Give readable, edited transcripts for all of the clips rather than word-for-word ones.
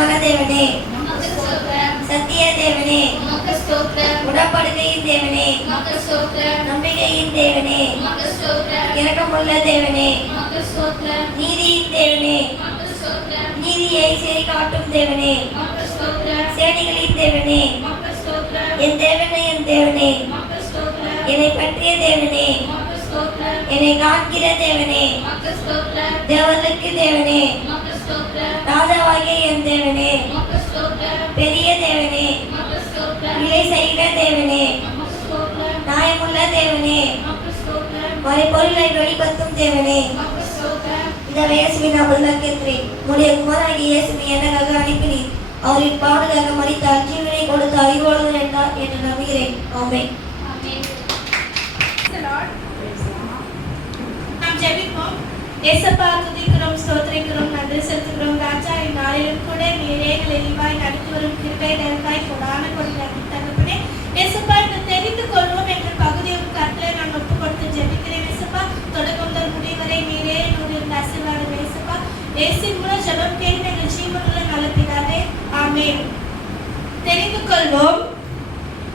வாசமான தேவனே, சத்திய தேவனே, உடன்படிக்கையின் தேவனே, நம்பிக்கையின் தேவனே, இரக்கமுள்ள தேவனே, நீதியின் தேவனே, நீதியை சரி காட்டும் தேவனே, சேனைகளின் தேவனே, என் தேவனே, என் தேவனே, என்னை பற்றிய தேவனே, என்னை காண்கிற தேவனே, தேவனுக்கு தேவனே, ராஜாவாகிய என் தேவனே, பெரிய தேவனே, இலை செய்கிற தேவனே, நியாயமுள்ள தேவனே, மறைபொருளை வெளிப்படுத்தும் தேவனே, இந்த இயேசுவின் நாமத்தில் கேட்கிறேன். உம்முடைய குமாரனாகிய இயேசுவை எனக்காக அனுப்பினீர். அவரின் பாடுகாக மரித்தார், ஜீவனை கொடுத்து அறிவோடு என்றார் என்று நம்புகிறேன். ஆமென். நாம் ஜெபிப்போம். இயேசப்பா, துதிக்கிறோம், ஸ்தோத்திரிக்கிறோம், நன்றி செலுத்துகிறோம். ராஜா, இந்நாளிலும் கூட நீரே எங்களை இழிவாய் நடத்தி வரும் கிருபை தயவாய் கொடான கொடி நன்றி தகப்பனே. இயேசப்பா, இந்த தெரிந்து கொள்வோம் என்ற பகுதியை கருத்தில் நான் ஒப்பு கொடுத்து ஜெபிக்கிறேன். இயேசப்பா, தொடக்கம் முதல் முடிவரை நீரே என்னோடு இருந்த ஆசீர்வாதம். இயேசப்பா, இயேசுவின் மூலம் ஜெபம் கேட்டு எங்கள் ஜீவனுள்ள நல்ல பிதாவே, ஆமென். தெரிந்து கொள்வோம்.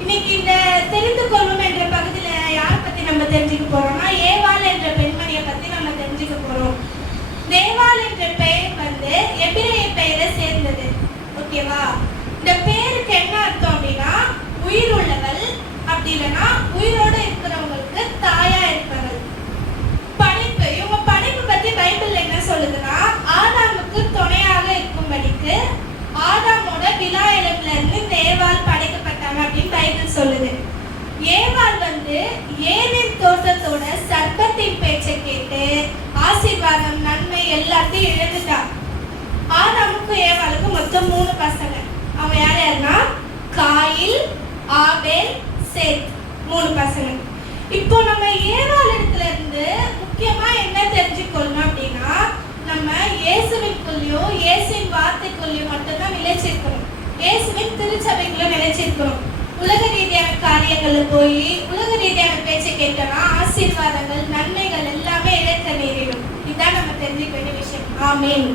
இன்னைக்கு இந்த தெரிந்து கொள்வோம் என்ற பகுதியில யாரை பத்தி நம்ம தெரிஞ்சுக்க போறோம்னா, ஏவாள் என்ற பெண்மணியை பத்தி நம்ம தெரிஞ்சுக்க போறோம். ஏவாள் என்ற பெயர் வந்து எபிரேய பெயரை சேர்ந்தது. ஓகேவா? இந்த பேருக்கு என்ன அர்த்தம் அப்படின்னா, உயிர் உள்ளவள், அப்படி இல்லைன்னா உயிரோடு இருக்கிறவங்களுக்கு தாயா இருப்பவள். படைப்பு, இவங்க படைப்பு பத்தி பைபிள் என்ன சொல்லுதுன்னா, ஆதாமுக்கு துணையாக இருக்கும்படிக்கு ஆதாமோட விலா எலும்புல இருந்து இந்த ஏவாள் படைக்கப்பட்டாங்க அப்படின்னு பைபிள் சொல்லுது. ஏவாள் வந்து ஏதேன் தோட்டத்தோட சர்ப்பத்தின் பேச்சை கேட்டு ஆசீர்வாதம், நன்மை எல்லாத்தையும் இழந்துட்டான். ஆதாமுக்கும் ஏவாளுக்கும் மொத்தம் 3 பசங்க. அவங்க யார் யாருன்னா, காயில், ஆபேல், சேத், 3 பசங்க. இப்போ நம்ம ஏவாள் இடத்துல இருந்து முக்கியமா என்ன தெரிஞ்சுக்கொள்ளணும் அப்படின்னா, நம்ம இயேசுவிற்குள்ளேயும் இயேசுவின் வார்த்தைக்குள்ளேயும் மட்டும்தான் நிலைச்சிருக்கணும். இயேசுவின் திருச்சபைக்குள்ள நிலைச்சிருக்கணும். உலக ரீதியான காரியங்கள்ல போய் உலக ரீதியான பேச்சை கேட்டோம்னா ஆசீர்வாதங்கள், நன்மைகள் எல்லாமே இழக்க நேரிடும். இதுதான் நம்ம தெரிஞ்சுக்க வேண்டிய விஷயம். ஆமென்.